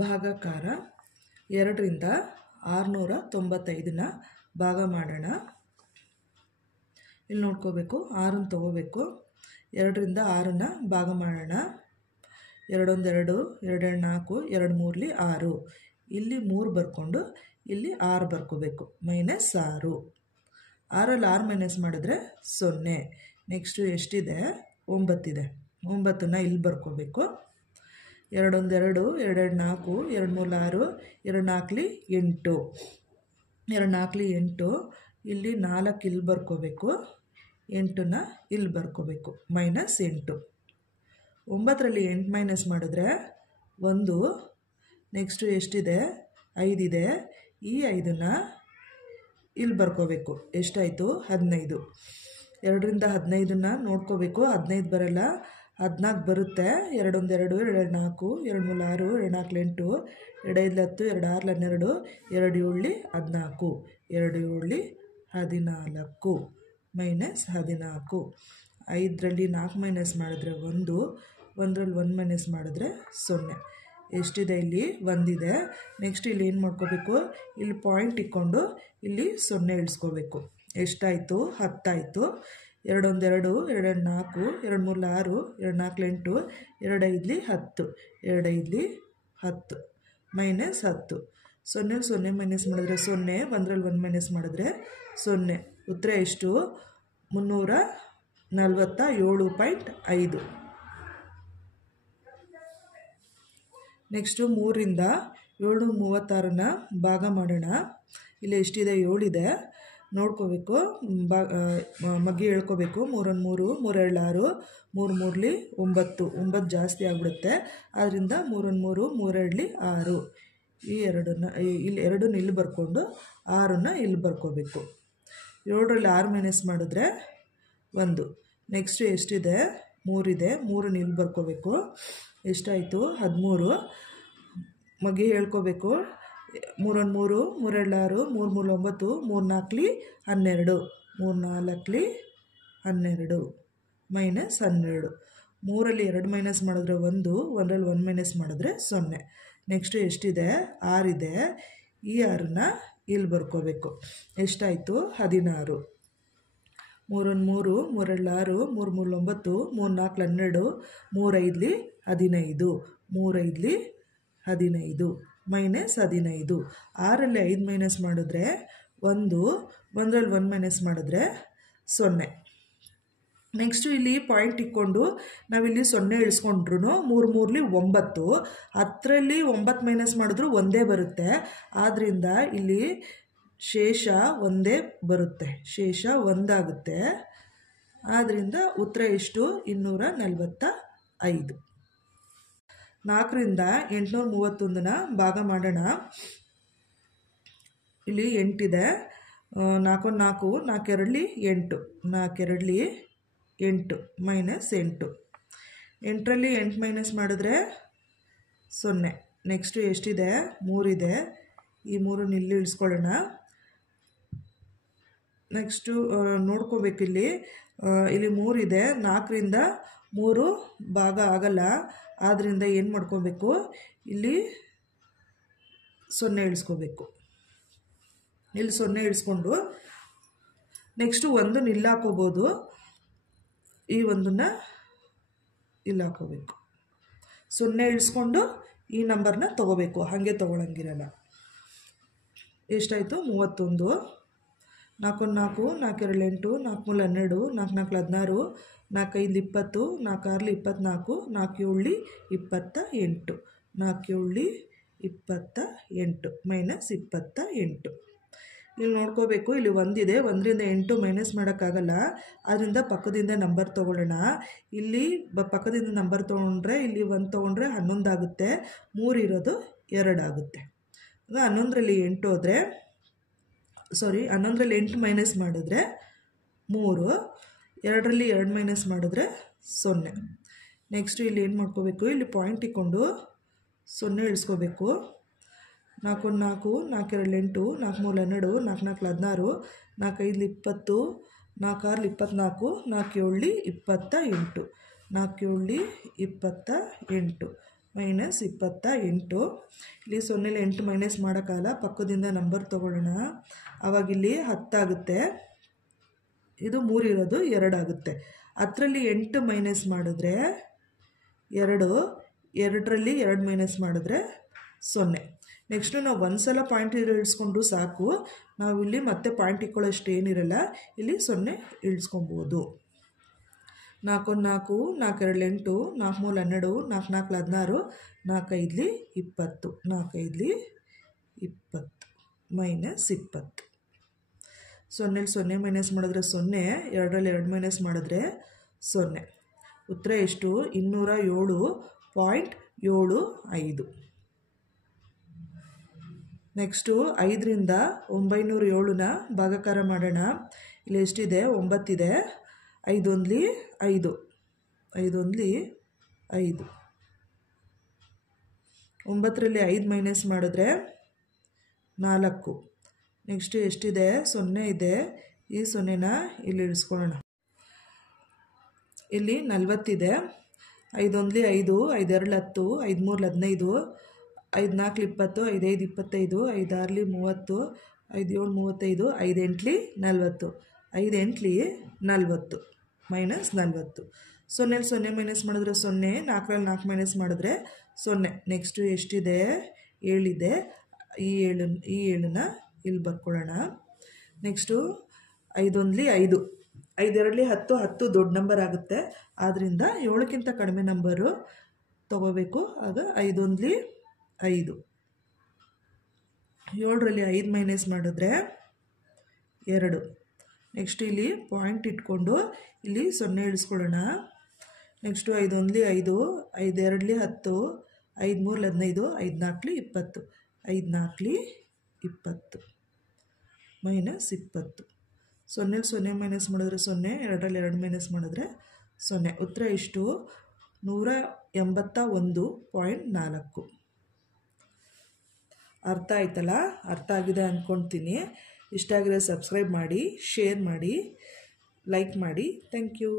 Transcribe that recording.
ಭಾಗಾಕಾರ 2ರಿಂದ 695ನ ಭಾಗ ಮಾಡೋಣ. ಇಲ್ಲಿ ನೋಡ್ಕೋಬೇಕು, 6ನ್ನು ತಗೋಬೇಕು. 2ರಿಂದ 6ನ್ನು ಭಾಗ ಮಾಡೋಣ. 2 1 2, 2 2 4, 2 3 6. ಇಲ್ಲಿ 3 ಬರ್ಕೊಂಡು ಇಲ್ಲಿ 6 ಬರ್ಕೋಬೇಕು. -6. 6ರಲ್ಲಿ 6 ಮೈನಸ್ ಮಾಡಿದ್ರೆ 0. ನೆಕ್ಸ್ಟು ಎಷ್ಟಿದೆ? 9 ಇದೆ. 9ನ್ನು ಇಲ್ಲಿ ಬರ್ಕೋಬೇಕು. 2 1 2, 2 2 4, 2 3 6, 2 4 8. 2 4 8. ಇಲ್ಲಿ 4 ಇಲ್ಲಿ ಬರ್ಕೋಬೇಕು. 8ನ್ನು ಇಲ್ಲಿ ಬರ್ಕೋಬೇಕು. -8. 9ರಲ್ಲಿ 8 ಮೈನಸ್ ಮಾಡಿದ್ರೆ 1. ನೆಕ್ಸ್ಟು ಎಷ್ಟಿದೆ? 5 ಇದೆ. ಈ 5ನ್ನು ಇಲ್ಲಿ ಬರ್ಕೋಬೇಕು. ಎಷ್ಟಾಯಿತು? 15. 2ರಿಂದ 15ನ್ನು ನೋಡ್ಕೋಬೇಕು. 15 ಬರಲ್ಲ, 14 ಬರುತ್ತೆ. 2 1 2, 2 4, 2 3 6, 2 4 8, 2 5 10, 2 6 12, 2 7 14. 2 7 14 -14. 5ರಲ್ಲಿ 4 ಮೈನಸ್ ಮಾಡಿದ್ರೆ 1. 1ರಲ್ಲಿ 1 ಮೈನಸ್ ಮಾಡಿದ್ರೆ 0. ಎಷ್ಟಿದೆ? ಇಲ್ಲಿ 1 ಇದೆ. ನೆಕ್ಸ್ಟ್ ಇಲ್ಲಿ ಏನು ಮಾಡ್ಕೋಬೇಕು? ಇಲ್ಲಿ ಪಾಯಿಂಟ್ ಇಟ್ಕೊಂಡು ಇಲ್ಲಿ 0 ಇಳಿಸ್ಕೋಬೇಕು. ಎಷ್ಟಾಯಿತು? 10 ಆಯಿತು. 2 1 2, 2 4, 2 3 6, 2 4 8, 2 5 10. 2 5 10 -10. 0ರಲ್ಲಿ 0 ಮೈನಸ್ ಮಾಡಿದ್ರೆ 0. 1ರಲ್ಲಿ 1 ಮೈನಸ್ ಮಾಡಿದ್ರೆ 0. ಉತ್ತರ ಎಷ್ಟು? 347.5. ನೆಕ್ಸ್ಟು 3ರಿಂದ 736ನ ಭಾಗ ಮಾಡೋಣ. ಇಲ್ಲಿ ಎಷ್ಟಿದೆ? 7 ಇದೆ. ನೋಡ್ಕೋಬೇಕು, ಮಗ್ಗಿ ಹೇಳ್ಕೋಬೇಕು. 3 1 3, 3 2 6, 3 3 9. 9 ಜಾಸ್ತಿ ಆಗಿಬಿಡುತ್ತೆ. ಆದ್ದರಿಂದ 3 1 3, 3 2 6. ಈ 2ನ್ನು ಇಲ್ಲಿ 2ನ್ನು ಇಲ್ಲಿ ಬರ್ಕೊಂಡು 6ನ್ನು ಇಲ್ಲಿ ಬರ್ಕೋಬೇಕು. 7ರಲ್ಲಿ 6 ಮೈನಸ್ ಮಾಡಿದ್ರೆ 1. ನೆಕ್ಸ್ಟು ಎಷ್ಟಿದೆ? 3 ಇದೆ. 3ನ್ನು ಇಲ್ಲಿ ಬರ್ಕೋಬೇಕು. ಎಷ್ಟಾಯಿತು? 13. ಮಗ್ಗಿ ಹೇಳ್ಕೋಬೇಕು. 3 1 3, 3 2 6, 3 3 9, 3 4 12. 3 4 -12. 3ರಲ್ಲಿ 2 ಮೈನಸ್ ಮಾಡಿದ್ರೆ 1. 1ರಲ್ಲಿ 1 ಮೈನಸ್ ಮಾಡಿದ್ರೆ 0. ನೆಕ್ಸ್ಟು ಎಷ್ಟಿದೆ? 6 ಇದೆ. ಈ 6ನ್ನು ಇಲ್ಲಿ ಬರ್ಕೋಬೇಕು. ಎಷ್ಟಾಯಿತು? 16. 3 1 3, 3 2 6, 3 3 9, 3 4 12, 3 5 15. 3 5 -15. 6ರಲ್ಲಿ 5 ಮೈನಸ್ ಮಾಡಿದ್ರೆ 1. 1ರಲ್ಲಿ 1 ಮೈನಸ್ ಮಾಡಿದ್ರೆ 0. ನೆಕ್ಸ್ಟು ಇಲ್ಲಿ ಪಾಯಿಂಟ್ ಇಟ್ಕೊಂಡು ನಾವಿಲ್ಲಿ 0 ಇಳಿಸ್ಕೊಂಡ್ರು 3 3ಲಿ 9. 10ರಲ್ಲಿ 9 ಮೈನಸ್ ಮಾಡಿದ್ರು ಒಂದೇ ಬರುತ್ತೆ. ಆದ್ದರಿಂದ ಇಲ್ಲಿ ಶೇಷ ಒಂದೇ ಬರುತ್ತೆ. ಶೇಷ 1 ಆಗುತ್ತೆ. ಆದ್ದರಿಂದ ಉತ್ತರ ಎಷ್ಟು? 245. 4ರಿಂದ 831ನ ಭಾಗ ಮಾಡೋಣ. ಇಲ್ಲಿ 8 ಇದೆ. 4 4, 4 2 8. 4 2 8 -8. 8ರಲ್ಲಿ 8 ಮೈನಸ್ ಮಾಡಿದ್ರೆ 0. ನೆಕ್ಸ್ಟು ಎಷ್ಟಿದೆ? 3 ಇದೆ. ಈ 3ನ್ನು ಇಲ್ಲಿ ಇಳಿಸ್ಕೊಳ್ಳೋಣ. ನೆಕ್ಸ್ಟು ನೋಡ್ಕೋಬೇಕು. ಇಲ್ಲಿ 3 ಇದೆ. 4ರಿಂದ 3 ಭಾಗ ಆಗಲ್ಲ. ಆದ್ದರಿಂದ ಏನು ಮಾಡ್ಕೋಬೇಕು? ಇಲ್ಲಿ 0 ಇಳಿಸ್ಕೋಬೇಕು. ಇಲ್ಲಿ 0 ಇಳಿಸ್ಕೊಂಡು ನೆಕ್ಸ್ಟು 1ನ್ನು ಇಲ್ಲಿ ಹಾಕೋಬೋದು. ಈ 1ನ್ನು ಇಲ್ಲಿ ಹಾಕೋಬೇಕು. 0 ಇಳಿಸ್ಕೊಂಡು ಈ ನಂಬರ್ನ ತೊಗೋಬೇಕು. ಹಾಗೆ ತೊಗೊಳಂಗಿರಲ್ಲ. ಎಷ್ಟಾಯಿತು? 31. 4 4, 4 2 8, 4 3 12, 4 4 16, 4 5 20, 4 6 24, 4 7 28. 4 7 28 -28. ಇಲ್ಲಿ ನೋಡ್ಕೋಬೇಕು. ಇಲ್ಲಿ 1 ಇದೆ. 1ರಿಂದ 8 ಮೈನಸ್ ಮಾಡೋಕ್ಕಾಗಲ್ಲ. ಆದ್ದರಿಂದ ಪಕ್ಕದಿಂದ ನಂಬರ್ ತೊಗೊಳ್ಳೋಣ. ಇಲ್ಲಿ ಪಕ್ಕದಿಂದ ನಂಬರ್ ತೊಗೊಂಡ್ರೆ ಇಲ್ಲಿ 1 ತೊಗೊಂಡ್ರೆ 11 ಆಗುತ್ತೆ. 3 ಇರೋದು 2 ಆಗುತ್ತೆ. ಈಗ 11ರಲ್ಲಿ 8 ಹೋದರೆ 11ರಲ್ಲಿ 8 ಮೈನಸ್ ಮಾಡಿದ್ರೆ 3. 2ರಲ್ಲಿ 2 ಮೈನಸ್ ಮಾಡಿದ್ರೆ 0. ನೆಕ್ಸ್ಟು ಇಲ್ಲಿ ಏನು ಮಾಡ್ಕೋಬೇಕು? ಇಲ್ಲಿ ಪಾಯಿಂಟ್ ಇಟ್ಕೊಂಡು 0 ಇಳಿಸ್ಕೋಬೇಕು. 4 4, 4 2 8, 4 3 12, 4 4 16, 4 5 20, 4 6 24, 4 7 28. 4 7 28 ಮೈನಸ್ 28. ಇಲ್ಲಿ 0ಲಿ 8 ಮೈನಸ್ ಮಾಡೋಕ್ಕಾಗಲ್ಲ, ಪಕ್ಕದಿಂದ ನಂಬರ್ ತೊಗೊಳ್ಳೋಣ. ಆವಾಗಿಲ್ಲಿ 10 ಆಗುತ್ತೆ. ಇದು 3 ಇರೋದು 2 ಆಗುತ್ತೆ. 10ರಲ್ಲಿ 8 ಮೈನಸ್ ಮಾಡಿದ್ರೆ 2, 2ರಲ್ಲಿ 2 ಮೈನಸ್ ಮಾಡಿದ್ರೆ 0. ನೆಕ್ಸ್ಟು ನಾವು ಒಂದು ಸಲ ಪಾಯಿಂಟ್ ಇಳಿಸ್ಕೊಂಡು ಸಾಕು. ನಾವು ಇಲ್ಲಿ ಮತ್ತೆ ಪಾಯಿಂಟ್ ಇಟ್ಕೊಳ್ಳೋಷ್ಟು ಏನಿರಲ್ಲ, ಇಲ್ಲಿ 0 ಇಳಿಸ್ಕೊಬೋದು. 4 4, 4 2 8, 4 3 12, 4 4 16, 4 5 20, 4 5 20 ಮೈನಸ್ 20. 0ಲಿ 0 ಮೈನಸ್ ಮಾಡಿದ್ರೆ 0, 2ರಲ್ಲಿ 2 ಮೈನಸ್ ಮಾಡಿದ್ರೆ 0. ಉತ್ತರ ಎಷ್ಟು? 207.75. ನೆಕ್ಸ್ಟು 5ರಿಂದ 907ನ ಭಾಗಾಕಾರ ಮಾಡೋಣ. ಇಲ್ಲಿ ಎಷ್ಟಿದೆ? 9 ಇದೆ. 5 1 5, 5 1 5. 9ರಲ್ಲಿ 5 ಮೈನಸ್ ಮಾಡಿದ್ರೆ 4. ನೆಕ್ಸ್ಟು ಎಷ್ಟಿದೆ? 0 ಇದೆ. ಈ 0ನ ಇಲ್ಲಿ ಇಳಿಸ್ಕೊಳ್ಳೋಣ. ಇಲ್ಲಿ 40 ಇದೆ. 5 1 5, 5 2 10, 5 3 15, 5 4 20, 5 5 25, 5 6 30, 5 7 35, 5 8 40, 5 8 40 ಮೈನಸ್ 40. 0ಲಿ 0 ಮೈನಸ್ ಮಾಡಿದ್ರೆ 0, 4ರಲ್ಲಿ 4 ಮೈನಸ್ ಮಾಡಿದ್ರೆ 0. ನೆಕ್ಸ್ಟು ಎಷ್ಟಿದೆ? 7 ಇದೆ. ಈ 7ನ ಇಲ್ಲಿ ಬರ್ಕೊಳ್ಳೋಣ. ನೆಕ್ಸ್ಟು 5 1 5, 5 2 10, 10 ದೊಡ್ಡ ನಂಬರ್ ಆಗುತ್ತೆ. ಆದ್ದರಿಂದ 7ಕ್ಕಿಂತ ಕಡಿಮೆ ನಂಬರು ತೊಗೋಬೇಕು. ಆಗ 5 1 5. 7ರಲ್ಲಿ 5 ಮೈನಸ್ ಮಾಡಿದ್ರೆ 2. ನೆಕ್ಸ್ಟ್ ಇಲ್ಲಿ ಪಾಯಿಂಟ್ ಇಟ್ಕೊಂಡು ಇಲ್ಲಿ 0 ಇಳಿಸ್ಕೊಳ್ಳೋಣ. Next 5 1 5, 5 2 10, 5 3 15, 5 4 20, 5 4 20 minus 20. 0ಲಿ 0 ಮೈನಸ್ ಮಾಡಿದ್ರೆ 0, 2ರಲ್ಲಿ 2 ಮೈನಸ್ ಮಾಡಿದ್ರೆ 0. ಉತ್ತರ ಎಷ್ಟು? 181.4. ಅರ್ಥ ಆಯ್ತಲ್ಲ? ಅರ್ಥ ಆಗಿದೆ ಅಂದ್ಕೊಳ್ತೀನಿ. ಇಷ್ಟ ಆಗಿದ್ರೆ ಸಬ್ಸ್ಕ್ರೈಬ್ ಮಾಡಿ, ಶೇರ್ ಮಾಡಿ, ಲೈಕ್ ಮಾಡಿ. Thank you.